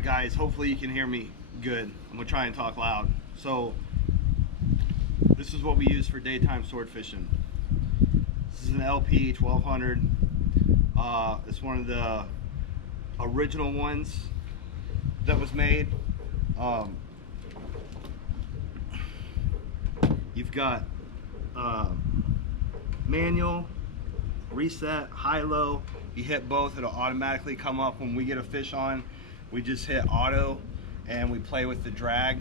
Alright guys, hopefully you can hear me good. I'm gonna try and talk loud. So this is what we use for daytime sword fishing. This is an LP 1200. It's one of the original ones that was made. You've got manual, reset, high-low. You hit both, it'll automatically come up when we get a fish on. We just hit auto and we play with the drag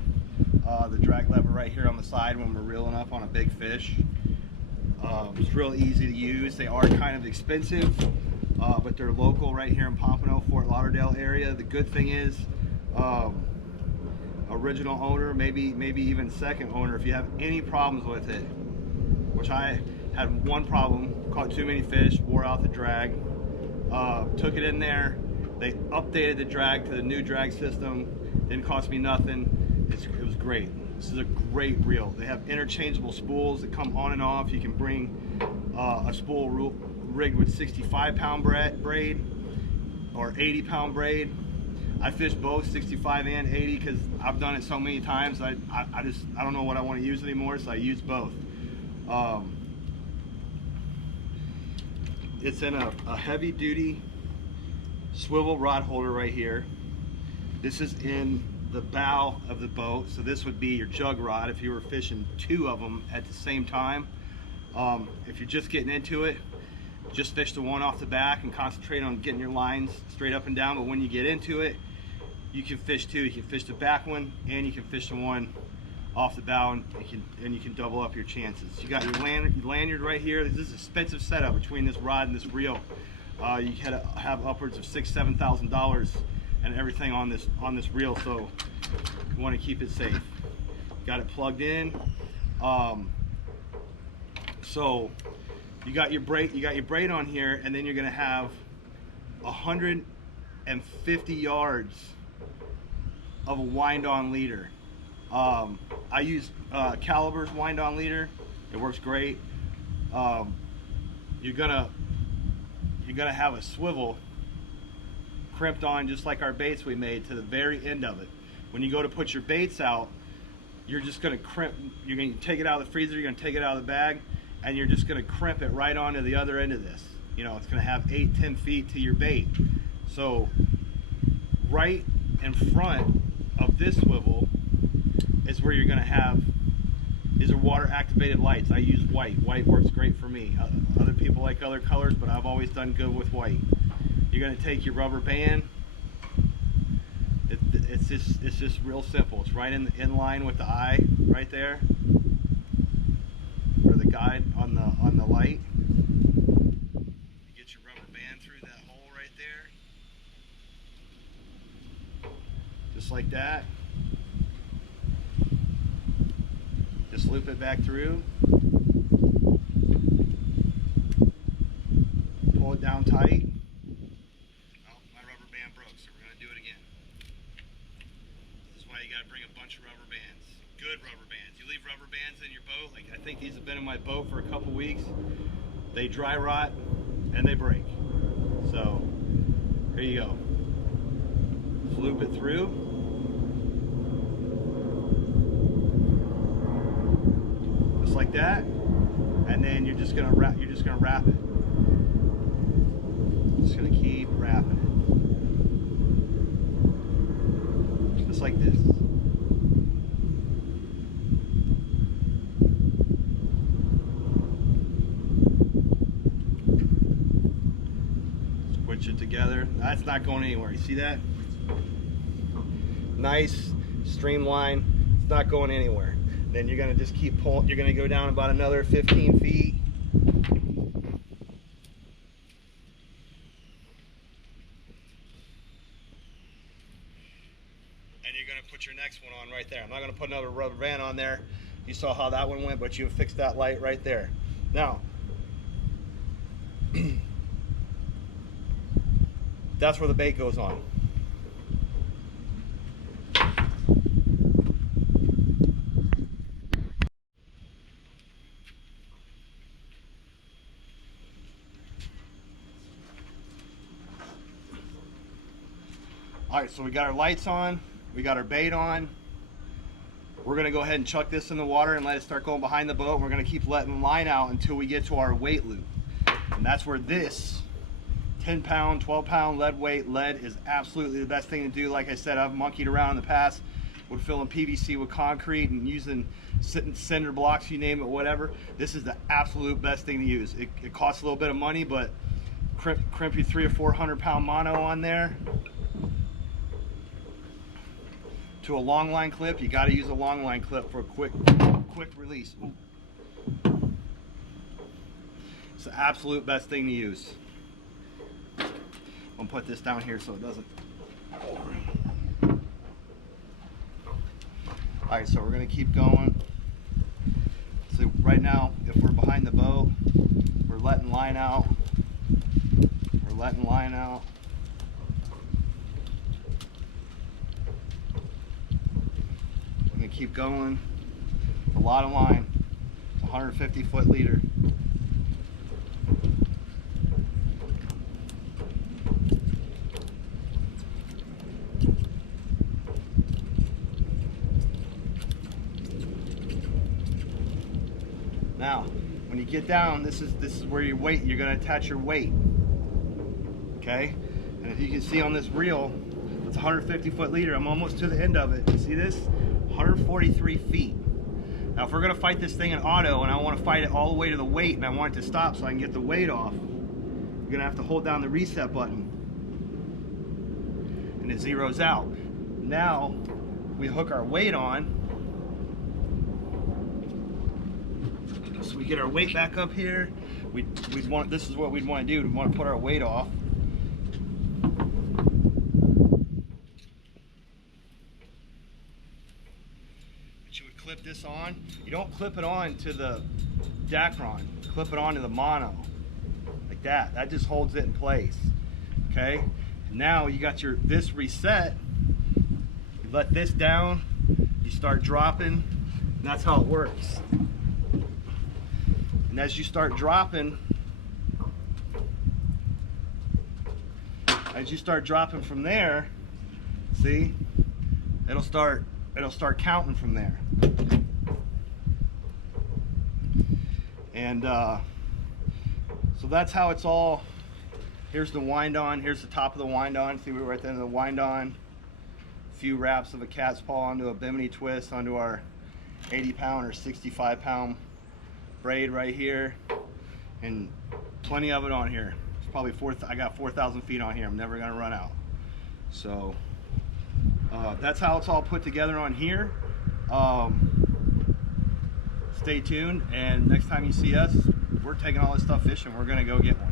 lever right here on the side when we're reeling up on a big fish. It's real easy to use. They are kind of expensive, but they're local right here in Pompano, Fort Lauderdale area. The good thing is, original owner, maybe even second owner, if you have any problems with it, which I had one problem, caught too many fish, wore out the drag, took it in there, they updated the drag to the new drag system, didn't cost me nothing. It was great. This is a great reel. They have interchangeable spools that come on and off. You can bring a spool rigged with 65-pound braid or 80-pound braid. I fish both 65 and 80 because I've done it so many times. I don't know what I want to use anymore, so I use both. It's in a heavy-duty swivel rod holder right here. This is in the bow of the boat, so this would be your jug rod if you were fishing two of them at the same time. If you're just getting into it, just fish the one off the back and concentrate on getting your lines straight up and down. But when you get into it, you can fish two. You can fish the back one and you can fish the one off the bow, and you can double up your chances. You got your lanyard right here. This is an expensive setup between this rod and this reel. You gotta have upwards of $6,000–7,000 and everything on this reel, so you want to keep it safe. Got it plugged in. So you got your braid on here, and then you're gonna have 150 yards of a wind-on leader. I use Caliber's wind-on leader. It works great. You're gonna have a swivel crimped on just like our baits we made to the very end of it. When you go to put your baits out, you're just gonna crimp. You're gonna take it out of the freezer. You're gonna take it out of the bag, and you're just gonna crimp it right onto the other end of this. You know, it's gonna have 8–10 feet to your bait. So right in front of this swivel is where you're gonna have, these are water activated lights. I use white. White works great for me. Other people like other colors, but I've always done good with white. You're gonna take your rubber band. It's just real simple. It's right in line with the eye right there, or the guide on the light. You get your rubber band through that hole right there, just like that. Just loop it back through. Pull it down tight. Oh, my rubber band broke, so we're gonna do it again. This is why you gotta bring a bunch of rubber bands. Good rubber bands. You leave rubber bands in your boat, like I think these have been in my boat for a couple weeks. They dry rot and they break. So here you go. Just loop it through. Just like that, and then you're just gonna wrap it. Just gonna keep wrapping it, just like this. Switch it together. That's not going anywhere. You see that? Nice, streamlined. It's not going anywhere. Then you're gonna just keep pulling. You're gonna go down about another 15 feet. And you're gonna put your next one on right there. I'm not gonna put another rubber band on there. You saw how that one went, but you fixed that light right there. Now, that's where the bait goes on. All right, so we got our lights on, we got our bait on. We're gonna go ahead and chuck this in the water and let it start going behind the boat. We're gonna keep letting the line out until we get to our weight loop. And that's where this 10 pound, 12 pound lead weight lead is absolutely the best thing to do. Like I said, I've monkeyed around in the past with filling PVC with concrete and using cinder blocks, you name it, whatever. This is the absolute best thing to use. It costs a little bit of money, but crimp your 300 or 400 pound mono on there. To a long line clip, you got to use a long line clip for a quick release. Ooh. It's the absolute best thing to use. I'm gonna put this down here so it doesn't. All right, so we're gonna keep going. So right now, if we're behind the boat, we're letting line out. We're letting line out. We're gonna keep going. It's a lot of line. It's 150 foot leader. Now, when you get down, this is where your weight, you're gonna attach your weight. Okay? And if you can see on this reel, it's 150 foot leader. I'm almost to the end of it. You see this? 143 feet. Now, if we're gonna fight this thing in auto and I wanna fight it all the way to the weight and I want it to stop so I can get the weight off, you're gonna have to hold down the reset button and it zeroes out. Now, we hook our weight on. So we get our weight back up here. This is what we'd want to do. We want to put our weight off. But you would clip this on. You don't clip it on to the Dacron. Clip it onto the mono, like that. That just holds it in place. Okay. And now you got this reset. You let this down. You start dropping. And that's how it works. And as you start dropping, from there, see, it'll start counting from there. And so that's how it's all. Here's the wind on. Here's the top of the wind on. See, we're right there in the wind on. A few wraps of a cat's paw onto a bimini twist onto our 80 pound or 65 pound braid right here, and plenty of it on here. It's probably I got 4,000 feet on here. I'm never gonna run out. So that's how it's all put together on here. Stay tuned, and next time you see us, we're taking all this stuff fishing. We're gonna go get one.